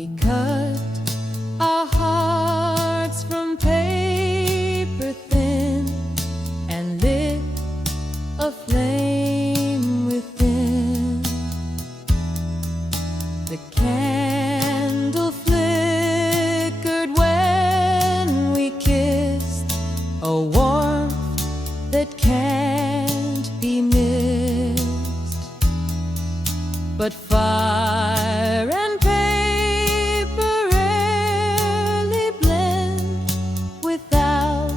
We cut our hearts from paper thin and lit a flame within. The candle flickered when we kissed, a warmth that can't be missed. But fire and paper rarely blend without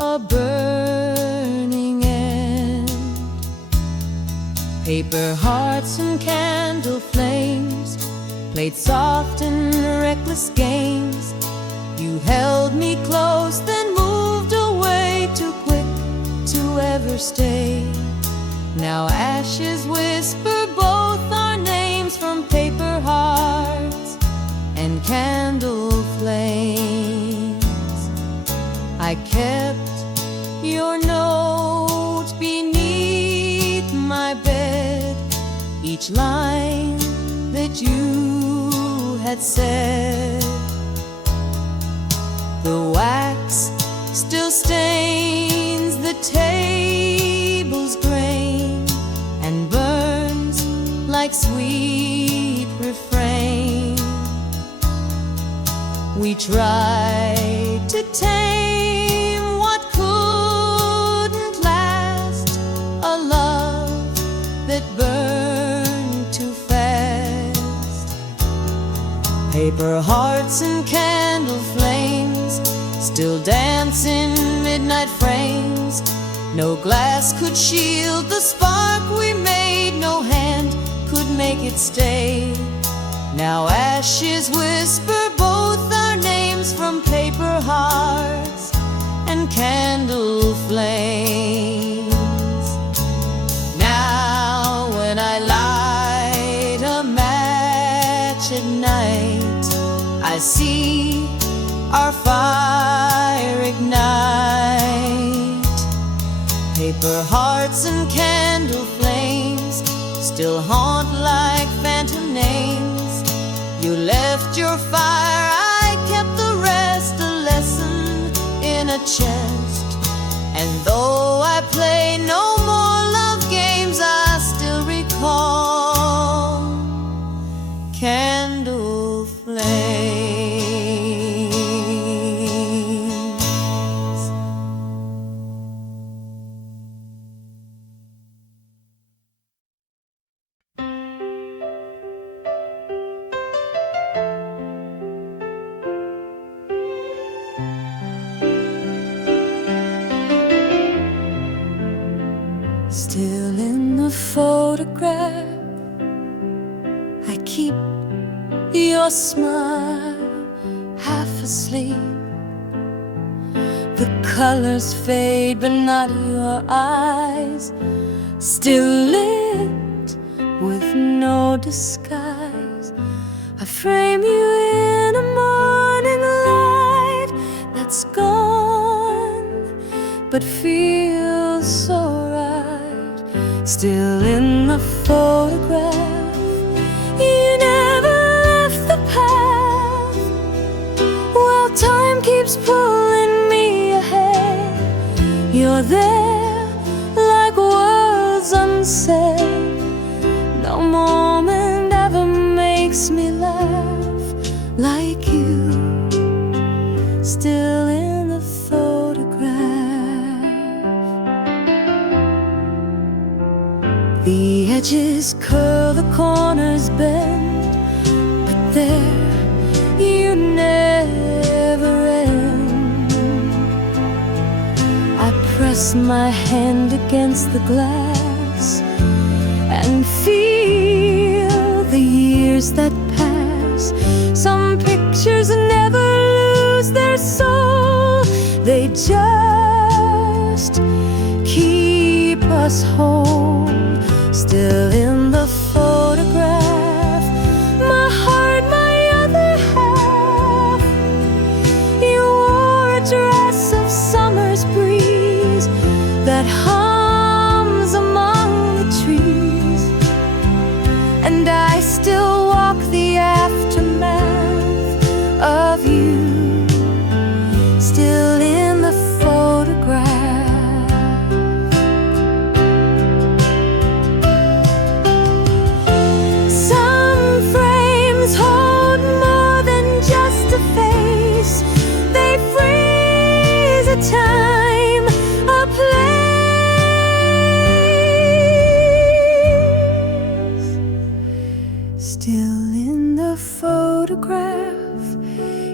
a burning end. Paper hearts and candle flames played soft and reckless games. You held me close, then moved away, too quick to ever stay. Now ashes whisper both our names from paper hearts and candle flames. I kept your note beneath my bed, each line that you had said. The wax still stains the table's grain and burns like sweet refrain. We tried to tame what couldn't last, a love that burned too fast. Paper hearts and candle flames still dance in midnight frames. No glass could shield the spark we made, no hand could make it stay. Now ashes whisper both our names from paper hearts and candle flames. Now when I light a match at night, I see our fire ignite. Paper hearts and candle flames still haunt like phantom names. You left your fire, I kept the rest, a lesson in a chest. And though I play no more love games, I still recall candle flames. Still in the photograph, I keep your smile, half asleep. The colors fade, but not your eyes, still lit with no disguise. I frame you in a morning light that's gone, but feels so right. Still in the photograph, you never left the path. While time keeps pulling me ahead, you're there like words unsaid. No moment ever makes me laugh like you. Still in the photograph. The edges curl, the corners bend, but there you never end. I press my hand against the glass and feel the years that pass. Some pictures never lose their soul, they just keep us whole. Still in the photograph, my heart, my other half. You wore a dress of summer's breeze that hums among the trees, and I still walk the aftermath photograph.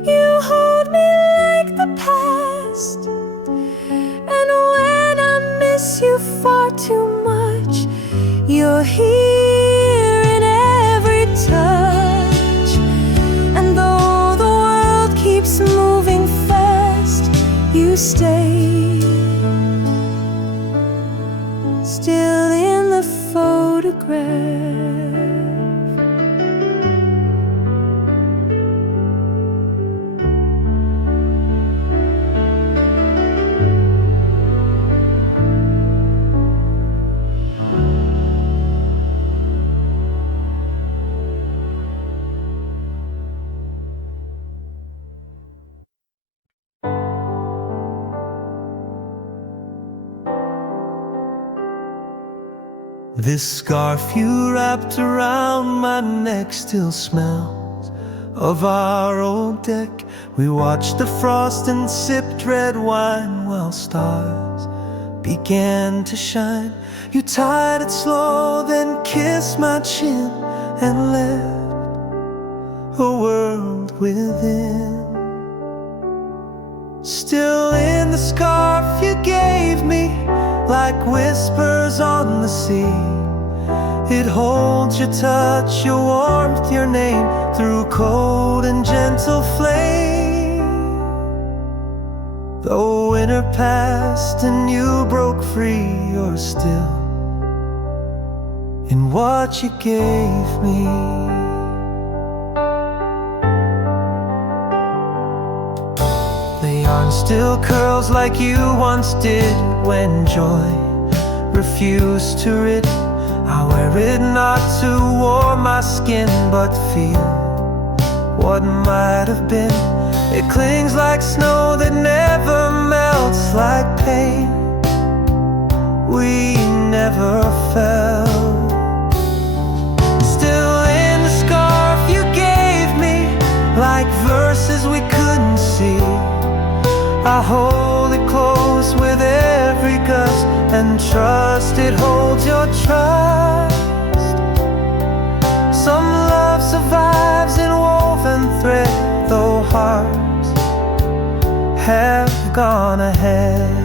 You hold me like the past, and when I miss you far too much, you're here in every touch. And though the world keeps moving fast, you stay still in the photograph. This scarf you wrapped around my neck still smells of our old deck. We watched the frost and sipped red wine while stars began to shine. You tied it slow, then kissed my chin and left a world within. Still in the scarf you gave me, like whispers on the sea. It holds your touch, your warmth, your name, through cold and gentle flame. Though winter passed and you broke free, you're still in what you gave me. The yarn still curls like you once did when joy refused to rid. I wear it not to warm my skin, but feel what might have been. It clings like snow that never melts, like pain we never felt. Still in the scarf you gave me, like verses we couldn't see. I hold it close with every gust and trust it holds your trust. Some love survives in woven thread, though hearts have gone ahead.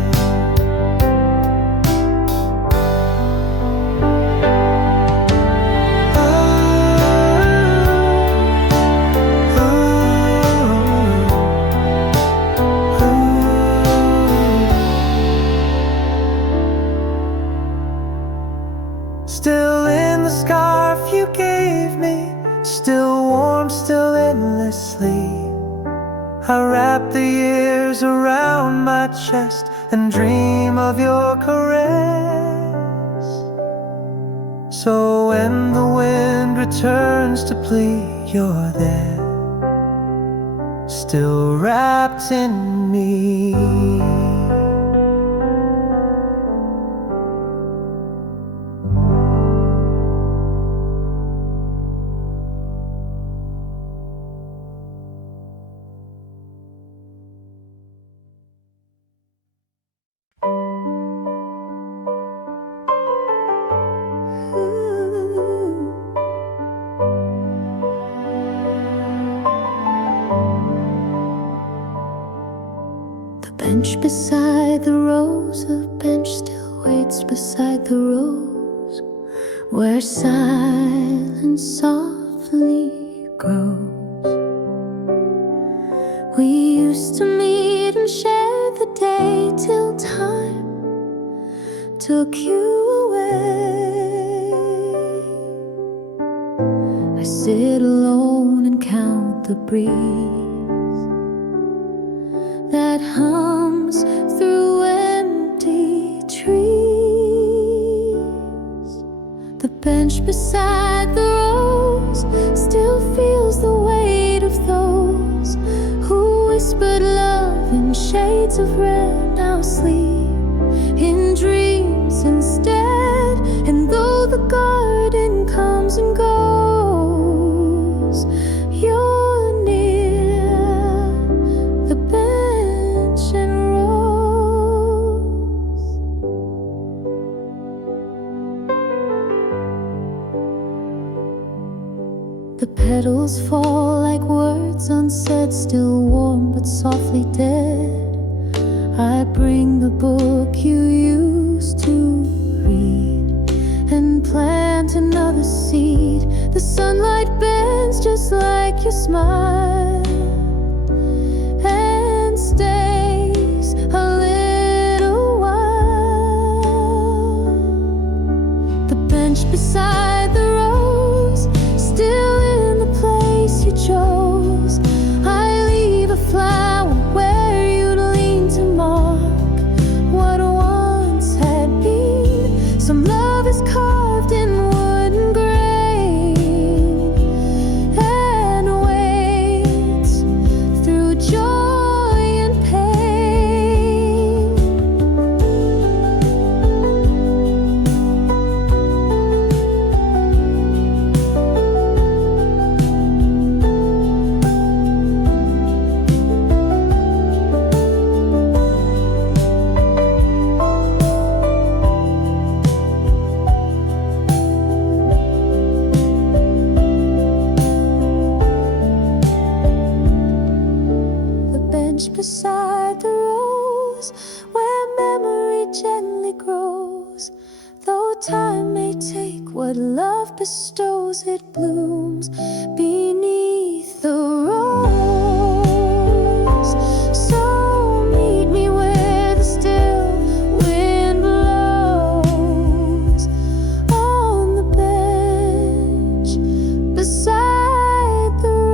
Still in the scarf you gave me, still warm, still endlessly. I wrap the years around my chest and dream of your caress. So when the wind returns to plea, you're there, still wrapped in me. Bench beside the rose, a bench still waits beside the rose, where silence softly grows. We used to meet and share the day till time took you away. I sit alone and count the breeze that hums through empty trees. The bench beside the rose still feels the weight of those who whispered love in shades of red. Now sleep in dreams instead, and though the garden comes and goes, you're near the bench and rose. The petals fall like words blood still warm but softly dead. I bring the book you used to read and plant another seed. The sunlight bends just like your smile and stays a little while. The bench beside the rose, still in the place you chose. I leave a flower where you'd lean to mark what once had been. Some love is carved in wooden grain and waits through joy and pain. The bench beside the rose, where memory gently grows. Though time may take what love bestows, it blooms beneath the rose. So meet me where the still wind blows, on the bench beside the rose.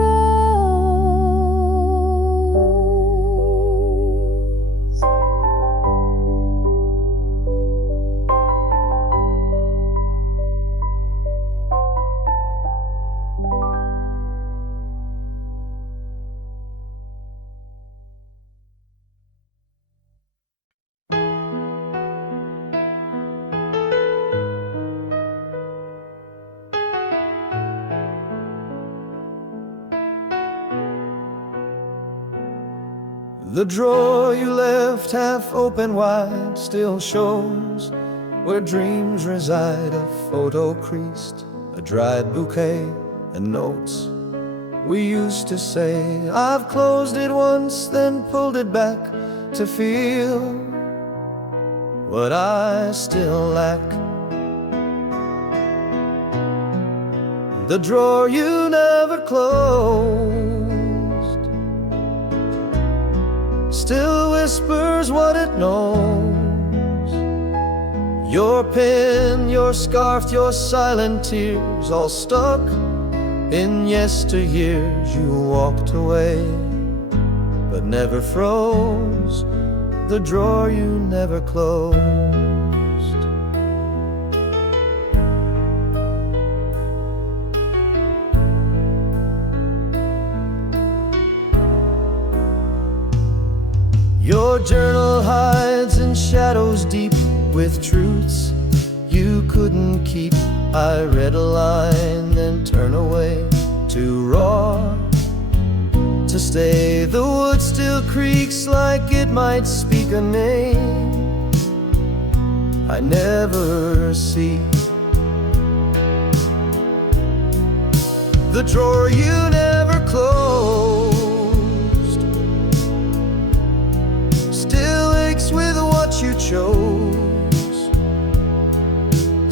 The drawer you left half open wide still shows where dreams reside. A photo creased, a dried bouquet, and notes we used to say. I've closed it once, then pulled it back to feel what I still lack. The drawer you never closed still whispers what it knows. Your pen, your scarf, your silent tears, all stuck in yesteryears. You walked away, but never froze the drawer you never closed. Your journal hides in shadows deep with truths you couldn't keep. I read a line, then turn away, too raw to stay. The wood still creaks like it might speak a name I never see. The drawer you never closed still aches with what you chose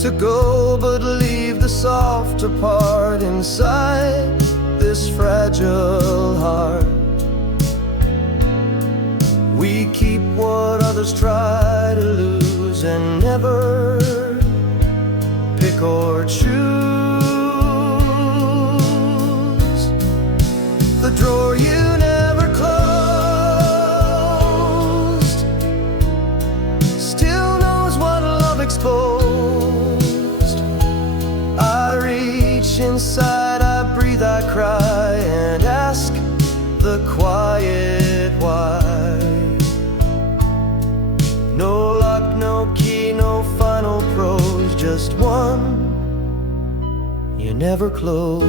to go, but leave the softer part inside this fragile heart. We keep what others try to lose and never pick or choose. The drawer you never closed still knows what love exposed. I reach inside, I breathe, I cry, and ask the quiet why. No lock, no key, no final prose, just one you never close.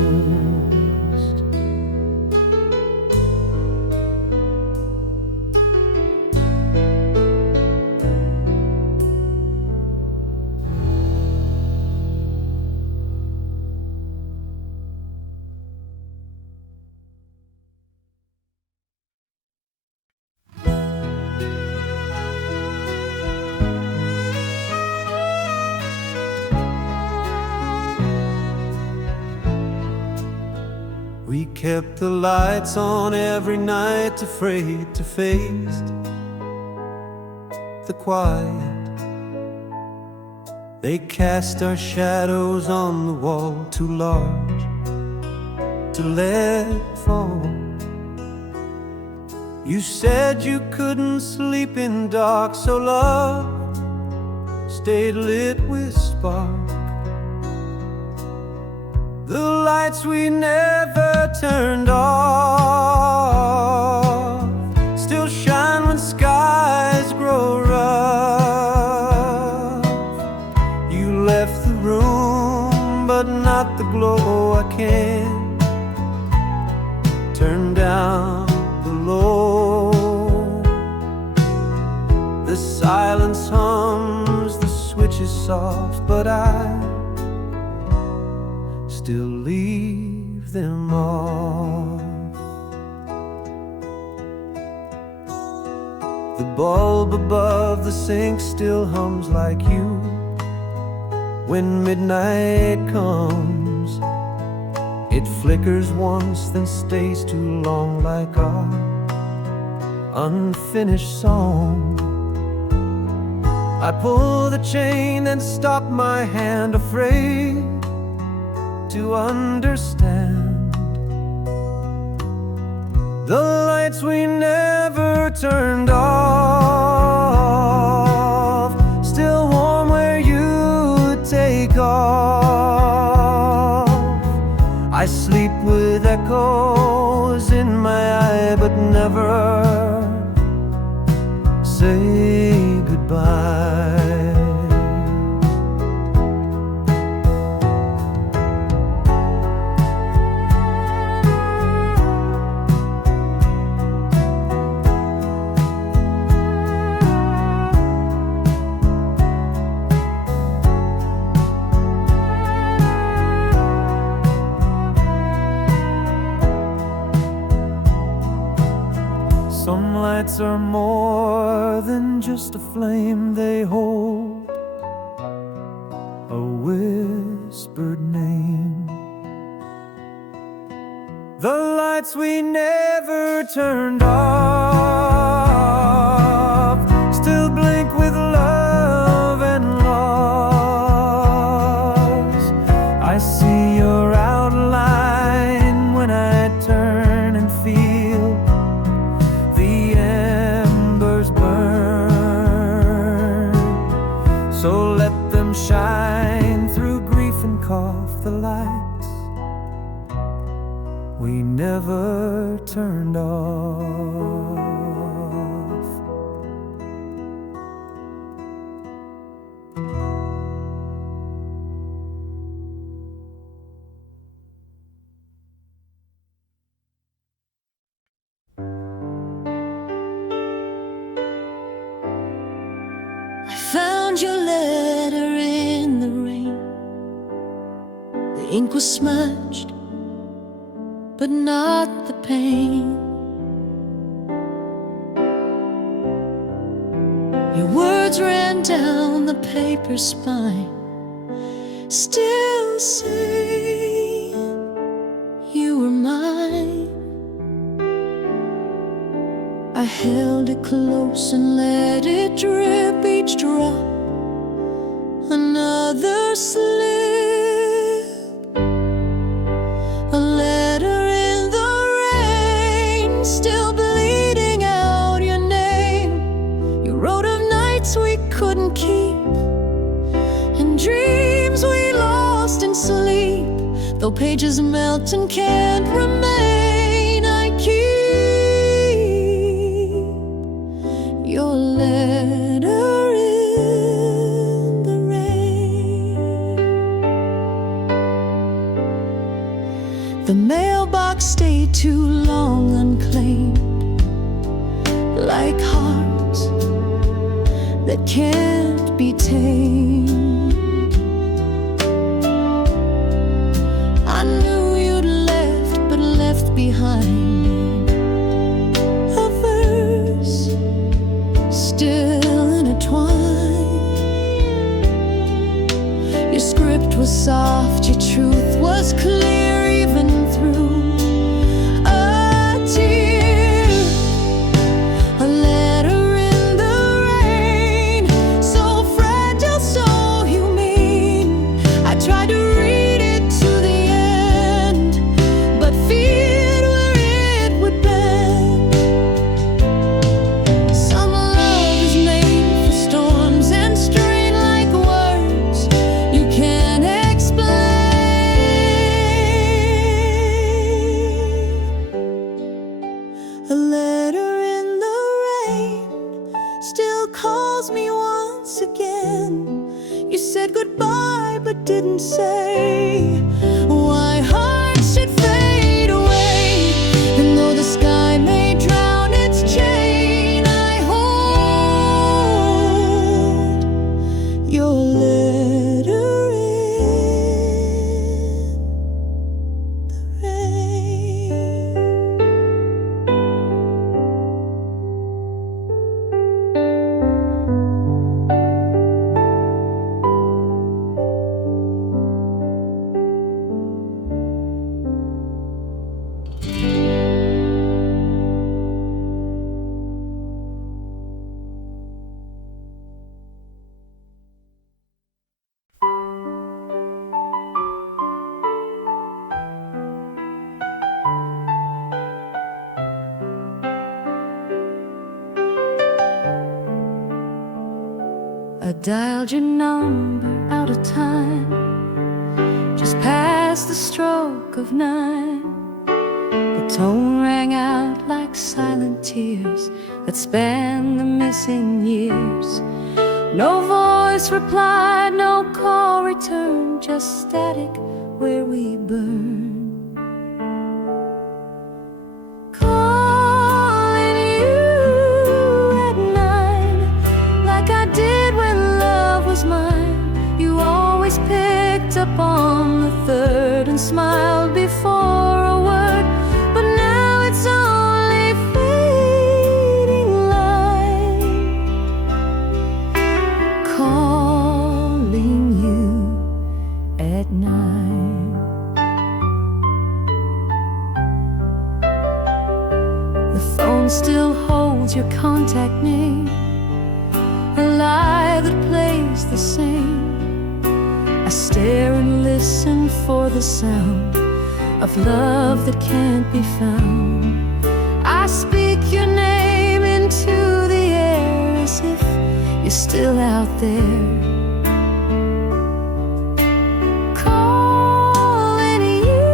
kept the lights on every night, afraid to face the quiet. They cast our shadows on the wall, too large to let fall. You said you couldn't sleep in dark, so love stayed lit with spark. The lights we never turned off still shine when skies grow rough. You left the room, but not the glow. I can't turn down below. The silence hums, the switch is soft, but I still leave them off. The bulb above the sink still hums like you. When midnight comes, it flickers once, then stays too long, like our unfinished song. I pull the chain and stop my hand, afraid to understand. The lights we never turned off, still warm where you take off. I sleep with echoes in my eye, but never say goodbye. Some lights are more than just a flame, they hold a whispered name. The lights we never turned off still blink with love and loss. I see your outline when I turn and feel the embers burn. So let them shine through grief and cough, the lights we never turned off. I found your letter in the rain. The ink was smudged, but not the pain. Your words ran down the paper spine, still saying you were mine. I held it close and let it drip, each drop another slip. A letter in the rain, still bleeding out your name. You wrote of nights we couldn't keep, and dreams we lost in sleep. Though pages melt and can't remain, I keep your letter in the rain. The mailbox stayed too long unclaimed, like hearts that can't be tamed. I knew you'd left, but left behind a verse still intertwined. Your script was soft, your truth was clear, even through A letter in the rain still calls me once again. You said goodbye but didn't say why hearts should fade away. And though the sky may drown its chain, I hold your letter in the rain. I dialed your number out of time, just past the stroke of 9. The tone rang out like silent tears that span the missing years. No voice replied, no call returned, just static where we burned. Calling you at 9, like I did when love was mine. You always picked up on the third and smiled before a word. But now it's only fading light. Calling you at 9. The phone still holds your contact name, a lie that plays the same. I stare and listen for the sound of love that can't be found. I speak your name into the air as if you're still out there. Calling you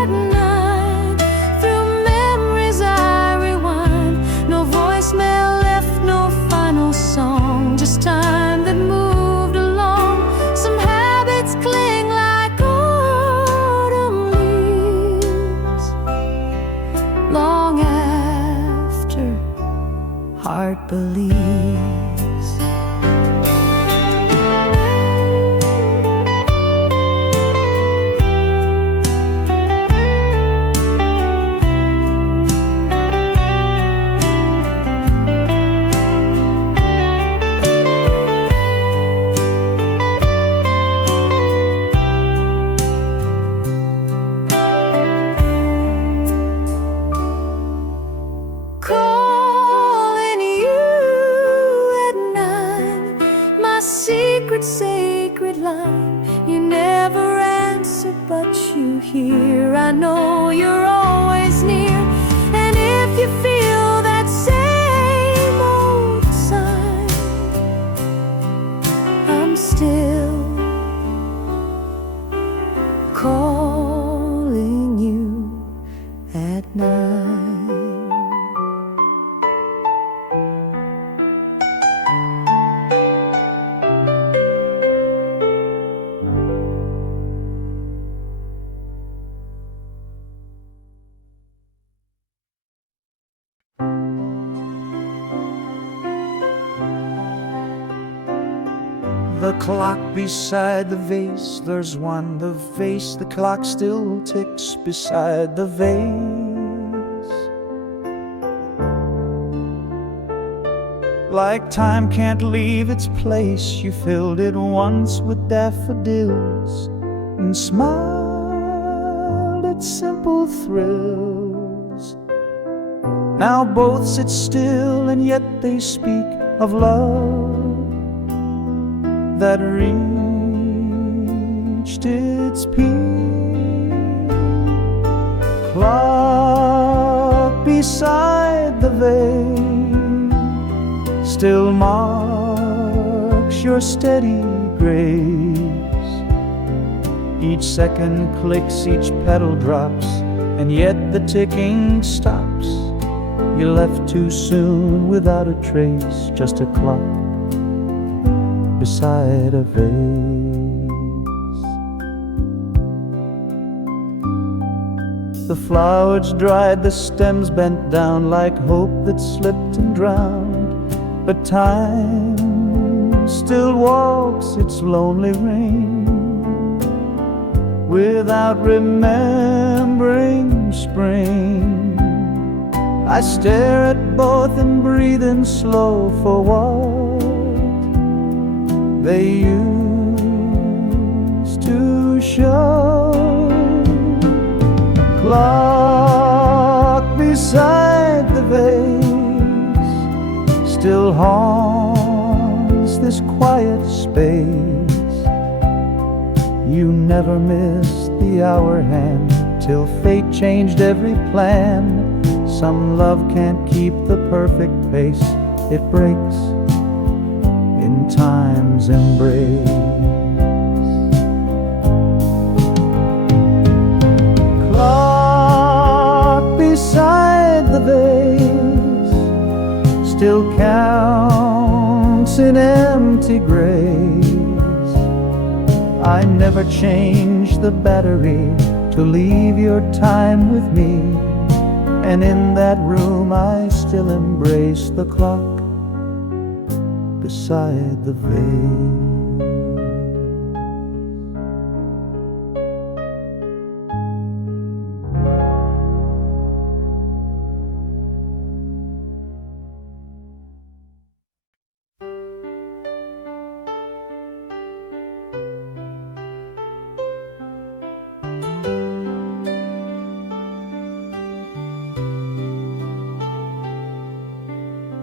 at 9. Through memories I rewind. No voicemail left, no final song, just time that moved along. Some habits cling like autumn leaves, long after heart believes. Calling you at 9, my secret sacred line. You never answer, but you hear. I know you're always near. And if you feel that same old sign, I'm still calling you at 9. The clock beside the vase, there's one. The vase, the clock still ticks beside the vase. Like time can't leave its place, you filled it once with daffodils and smiled at simple thrills. Now both sit still and yet they speak of love that reached its peak. Clock beside the vase still marks your steady grace. Each second clicks, each pedal drops, and yet the ticking stops. You left too soon without a trace, just a clock beside a vase. The flowers dried, the stems bent down like hope that slipped and drowned. But time still walks its lonely reign without remembering spring. I stare at both and breathe in slow for what they used to show. Clock beside the vase still haunts this quiet space. You never missed the hour hand till fate changed every plan. Some love can't keep the perfect pace, it breaks in time's embrace. Clock beside the vase still counts in empty grace. I never changed the battery to leave your time with me. And in that room I still embrace the clock beside the vase.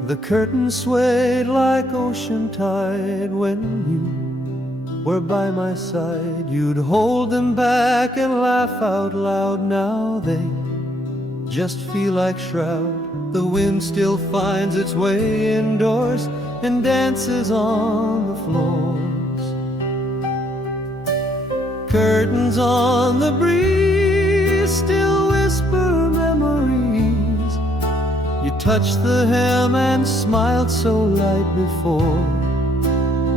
The curtain swayed like ocean tide when you were by my side. You'd hold them back and laugh out loud. Now they just feel like shroud. The wind still finds its way indoors and dances on the floors. Curtains on the breeze still whisper memories. You touched the hem and smiled so light before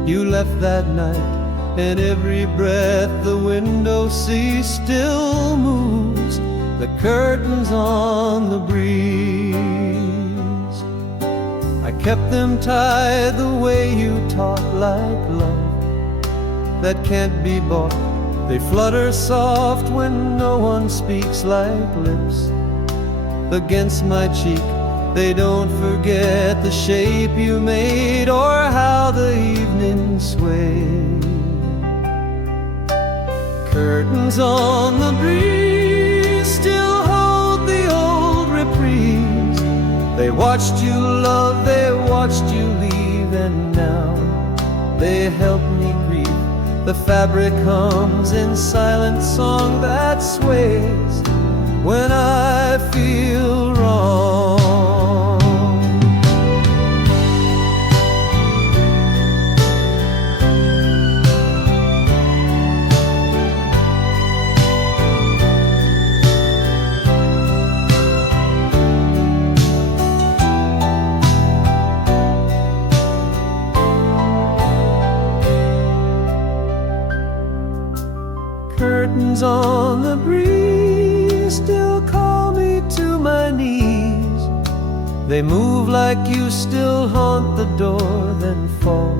you left that night. And every breath the window sees still moves the curtains on the breeze. I kept them tied the way you taught, like love that can't be bought. They flutter soft when no one speaks, like lips against my cheek. They don't forget the shape you made or how the evening swayed. Curtains on the breeze still hold the old reprise. They watched you love, they watched you leave, and now they help me grieve. The fabric hums in silent song that sways when I feel wrong. Curtains on the breeze still call me to my knees. They move like you still haunt the door, then fall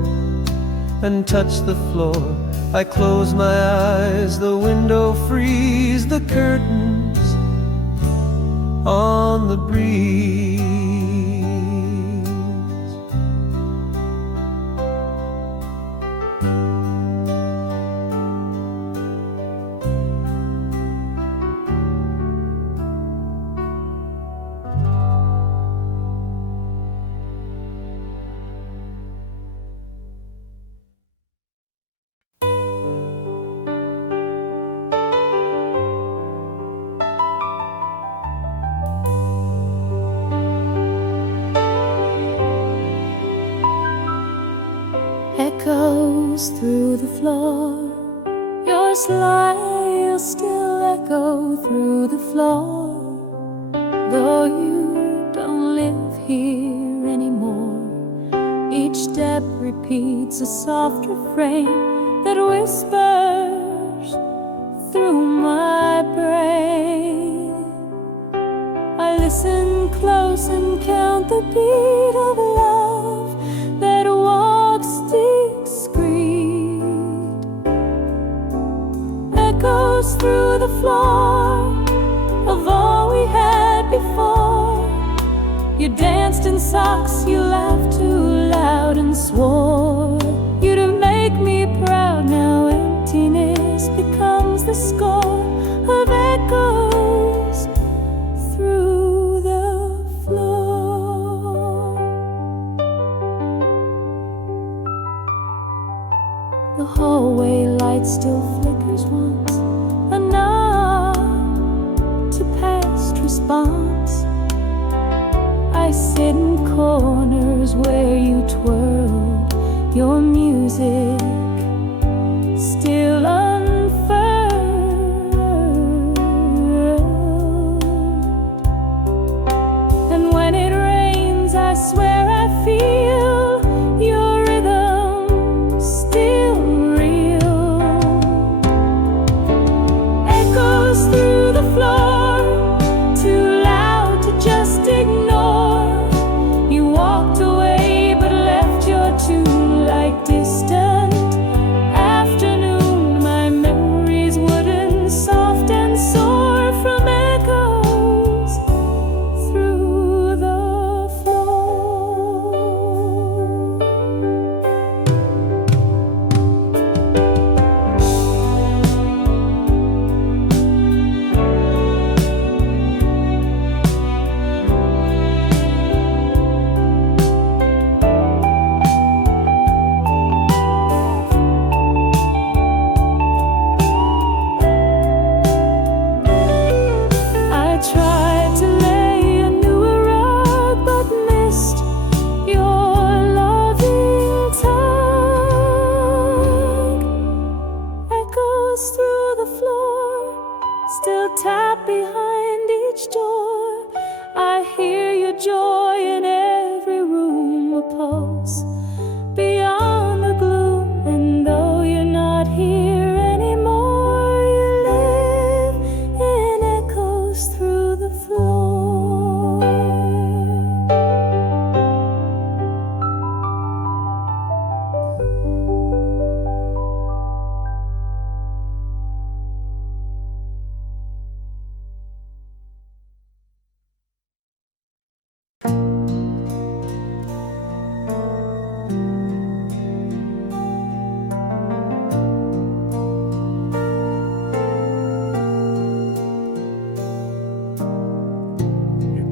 and touch the floor. I close my eyes, the window frees, the curtains on the breeze. Echoes through the floor, your smile still echo through the floor. Though you don't live repeats a soft refrain that whispers through my brain. I listen close and count the beat of love that walks discreet, echoes through the floor of all we had before. You danced in socks, you laughed too loud and swore you'd make me proud. Now emptiness becomes the score of echoes through the floor. The hallway light still flickers once, a nod to past response. I sit in corners where you twirled your music, still unfurled. And when it rains, I swear I feel your rhythm still real. Echoes through the floor, too loud to just ignore. You walked away but left your tune like distant afternoon. My memories wooden, soft and sore from echoes through the floor. I tried to lay a newer rug but missed your loving tug. Echoes through the floor, still tap behind each door. I hear your joy in every room, a pulse beyond the gloom. And though you're not here anymore, you live in echoes through the floor.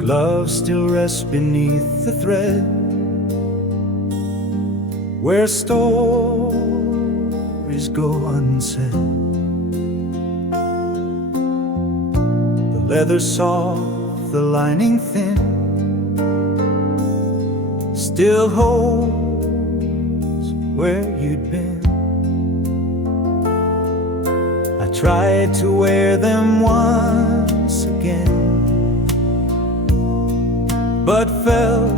Love still rests beneath the thread where stories go unsaid. The leather soft, the lining thin, still holds where you'd been. I tried to wear them once again, but felt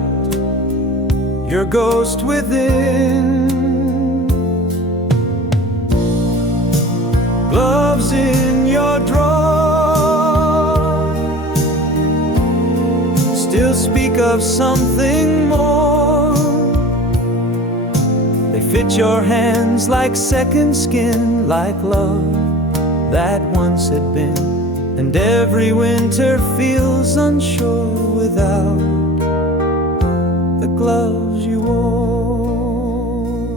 your ghost within. Gloves in your drawer still speak of something more. They fit your hands like second skin, like love that once had been. And every winter feels unsure without the gloves you wore.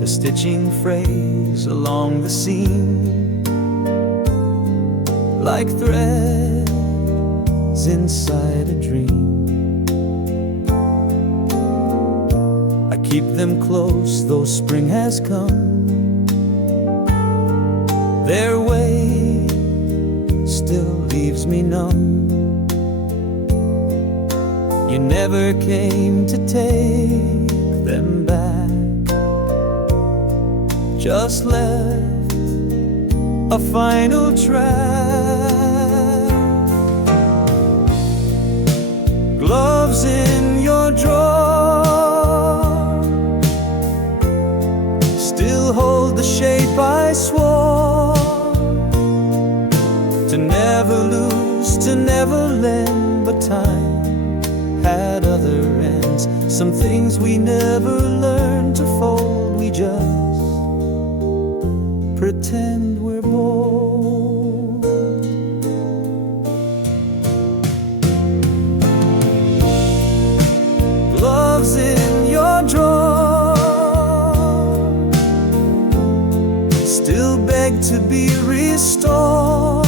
The stitching frays along the seam, like threads inside a dream. I keep them close though spring has come. Their way still leaves me numb. You never came to take them back, just left a final track. Glow gloves in your drawer still hold the shape I swore to never lose, to never lend. But time had other ends. Some things we never learned to fold. We just pretend we're bold. Gloves in your drawer still beg to be restored.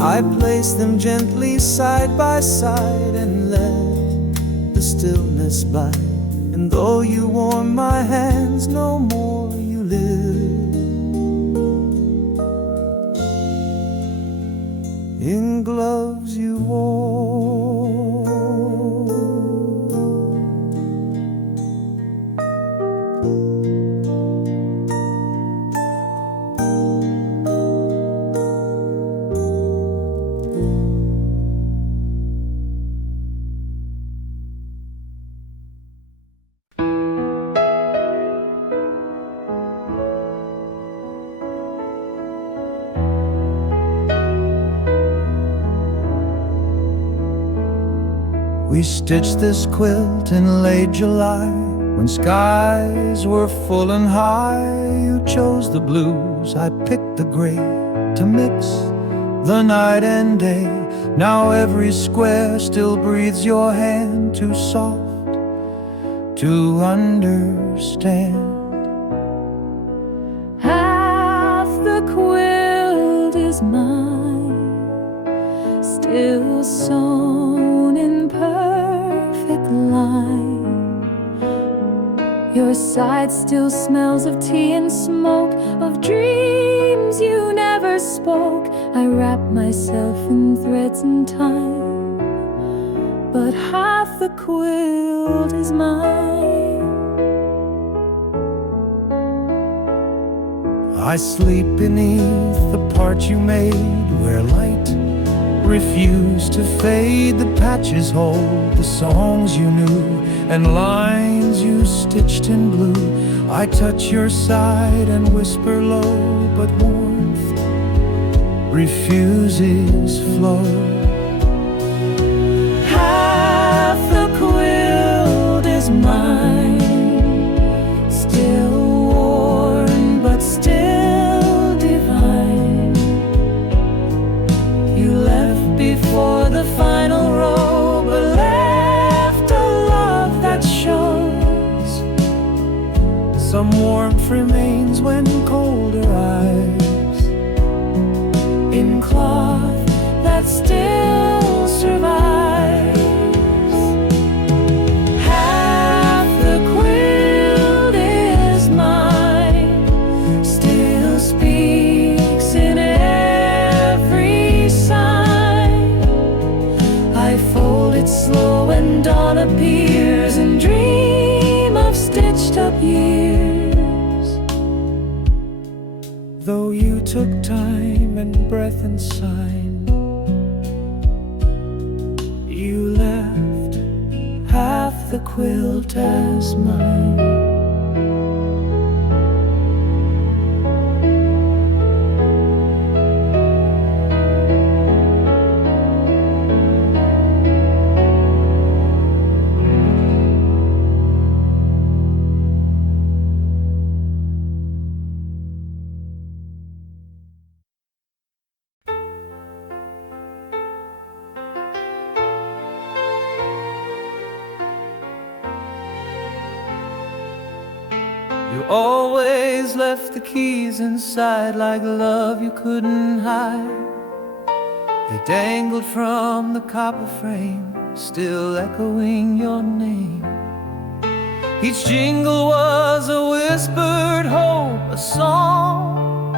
I place them gently side by side and let the stillness bite. And though you warm my hands, no more you live in gloves you wore. We stitched this quilt in late July, when skies were full and high. You chose the blues, I picked the gray, to mix the night and day. Now every square still breathes your hand, too soft to understand. Half the quilt is mine, still sewn in perfect line. Your side still smells of tea and smoke, of dreams you never spoke. I wrap myself in threads and time, but half the quilt is mine. I sleep beneath the part you made, where light refused to fade. The patches hold the songs you knew and lines you stitched in blue. I touch your side and whisper low, but warmth refuses flow. Half the quilt is mine, still worn but still divine. You left before the final row, but left a love that shows. Some warmth remains when colder eyes, in cloth that still survives. Half the quilt is mine, still speaks in every sign. I fold it slow when dawn appears and dream of stitched up years. though you took time and breath and sign. You left half the quilt as mine. You always left the keys inside like love you couldn't hide. They dangled from the copper frame, still echoing your name. Each jingle was a whispered hope, a song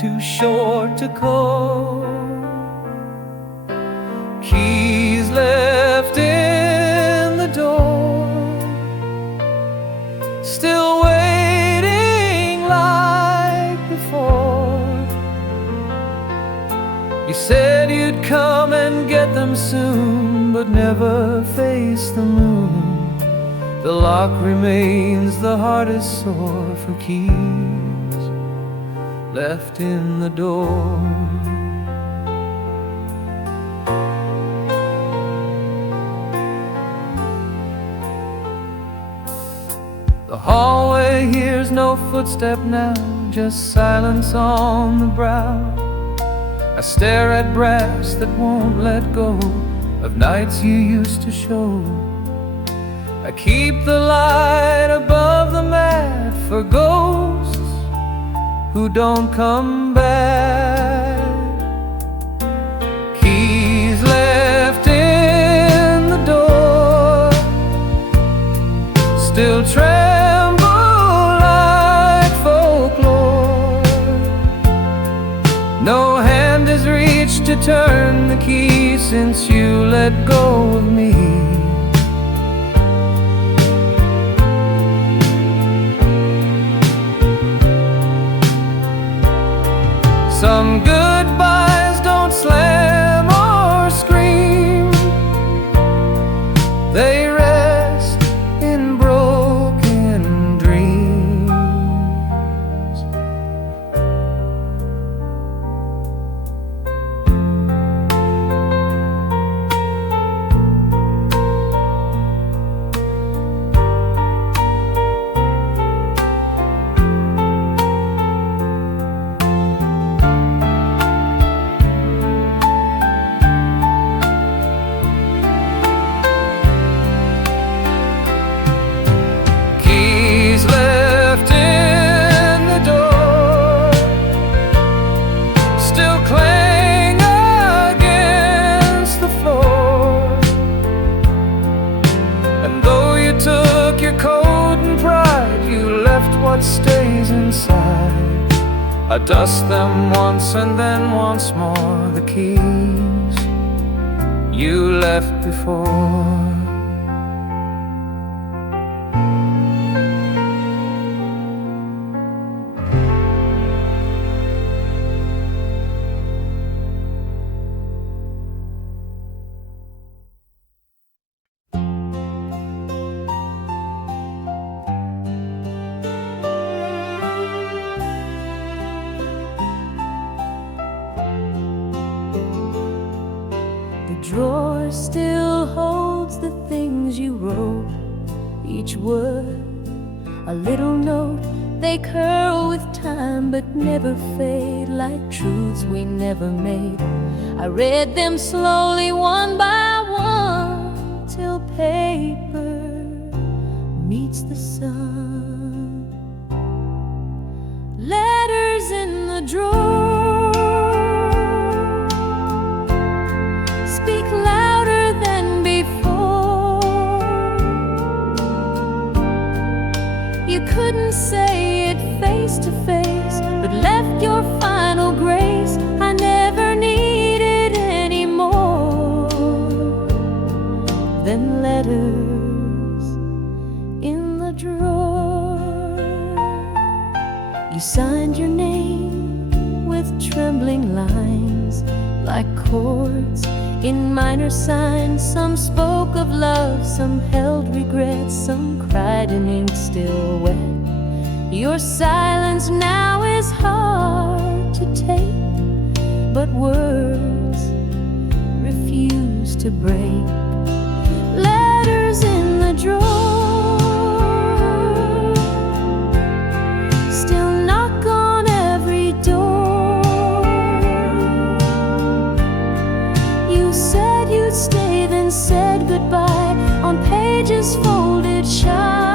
too short to call. Keys left in the door, still waiting like before. You said you'd come and get them soon, but never face the moon. The lock remains the hardest sore for keys left in the door. The hallway hears no footstep now, just silence on the brow. I stare at brass that won't let go of nights you used to show. I keep the light above the mat for ghosts who don't come back. Keys left in the door still tremble like folklore. No hand has reached to turn the key since you let go of me. Some goodbyes don't slam or scream, they rest in broken dreams. What stays inside, I dust them once and then once more. The keys you left before. The drawer still holds the things you wrote, each word a little note. They curl with time but never fade, like truths we never made. I read them slowly one by one till paper meets the sun. Letters in the drawer speak louder than before. You couldn't say it face to face, but left your final grace. I never needed any more than letters in the drawer. You signed your name with trembling lines, like chords in minor signs. Some spoke of love, some held regrets, some cried in ink still wet. Your silence now is hard to take, but words refuse to break. Letters in the drawer still knock on every door. You said you'd stay, then said goodbye on pages folded shy.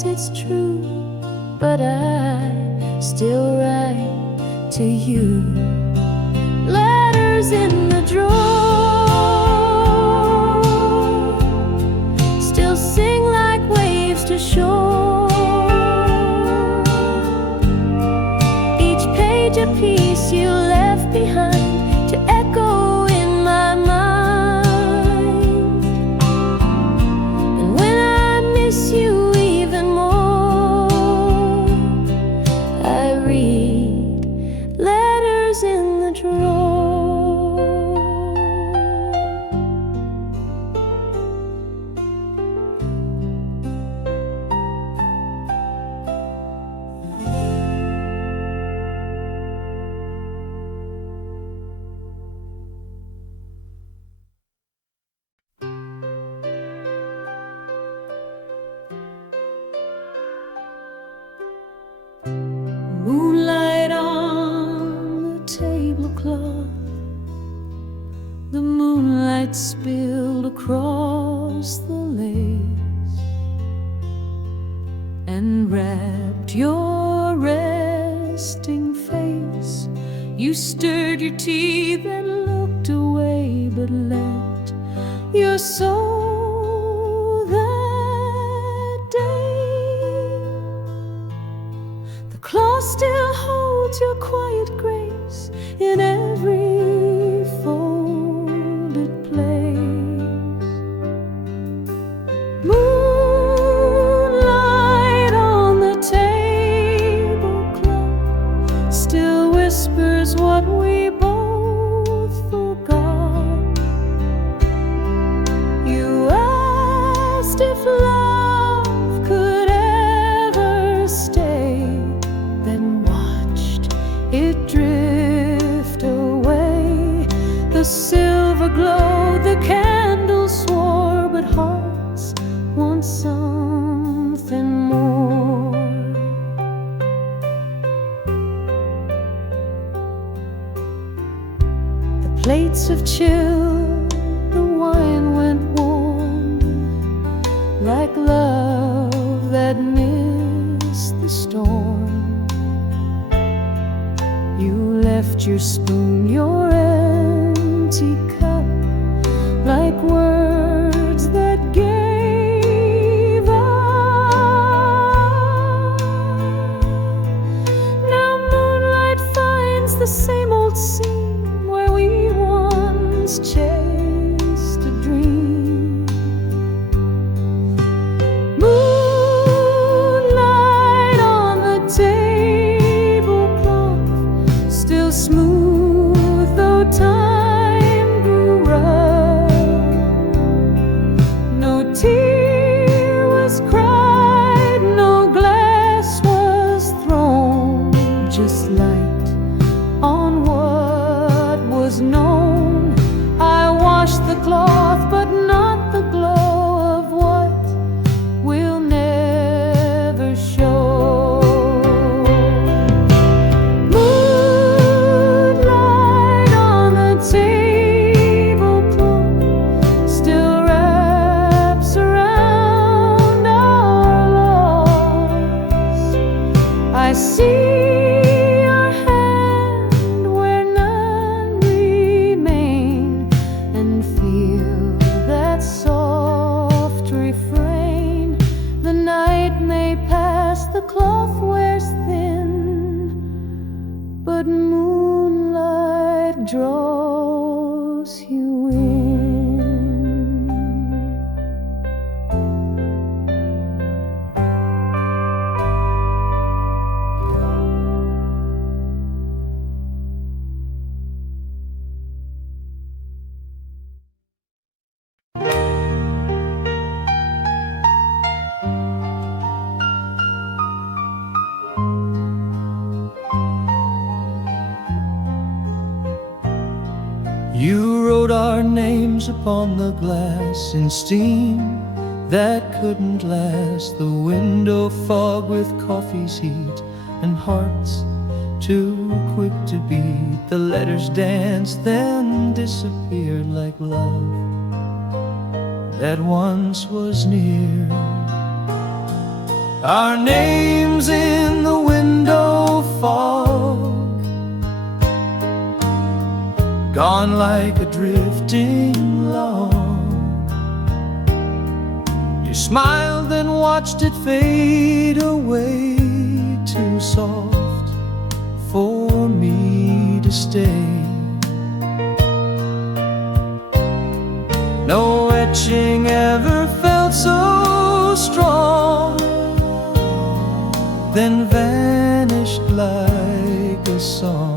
It's true, but I still write to you. letters in the drawer still sing like waves to shore. Each page a piece you left behind to echo in my mind. And when I miss you even more, I read letters in the drawer. Moonlight on the tablecloth, the moonlight spilled across the lace and wrapped your resting face. You stirred your tea, then looked away, but let your soul that day. The cloth still holds your quiet grace in every folded place. Moonlight on the tablecloth still whispers what we both forgot. You asked if love could ever stay, then watched it drift away. The silver glow, the candles swore, but hearts want something more. The plates have chilled, the wine went warm, like love that missed the storm. You left your spoon, your empty cup, like words that gave up. Now moonlight finds the same old scene where we once chased a dream. Moonlight on the tablecloth, still smooth though time grew rough. No tear was cried, no glass was thrown, just light on what was known. I washed the cloth, but not the glow of what will never show. Moonlight on the tablecloth still wraps around our loss. I see your hand where none remain, and feel that soft refrain. The night may pass, the cloth wears thin, but moonlight draws you in. You wrote our names upon the glass in steam that couldn't last. The window fog with coffee's heat and hearts too quick to beat. The letters danced, then disappeared like love that once was near. Our names in the window fog, gone like a drifting log. You smiled and watched it fade away, too soft for me to stay. No etching ever felt so strong, then vanished like a song.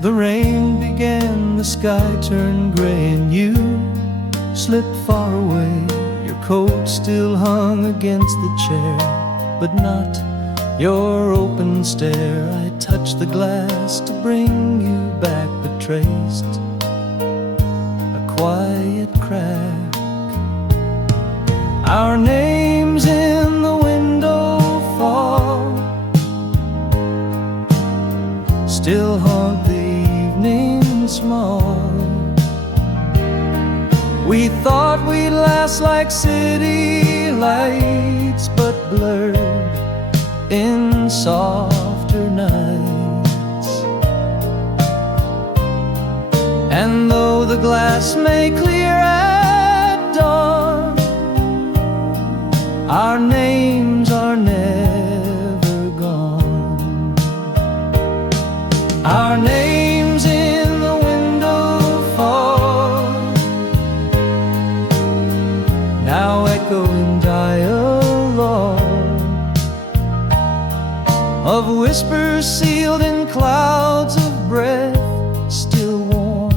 The rain began, the sky turned gray, and you slipped far away. Your coat still hung against the chair, but not your open stare. I touched the glass to bring you back, but traced a quiet crack. Our names in the window fall still haunt the evening small. We thought we'd last like city lights, but blurred in softer nights. And though the glass may clear at dawn, our names are never gone. Our names in the window fall, now echoing dialogue of whispers sealed in clouds of breath, still warm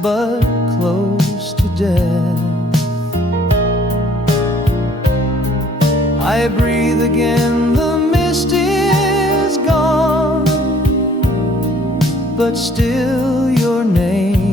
but close to death. I breathe again, the mist is gone, but still your name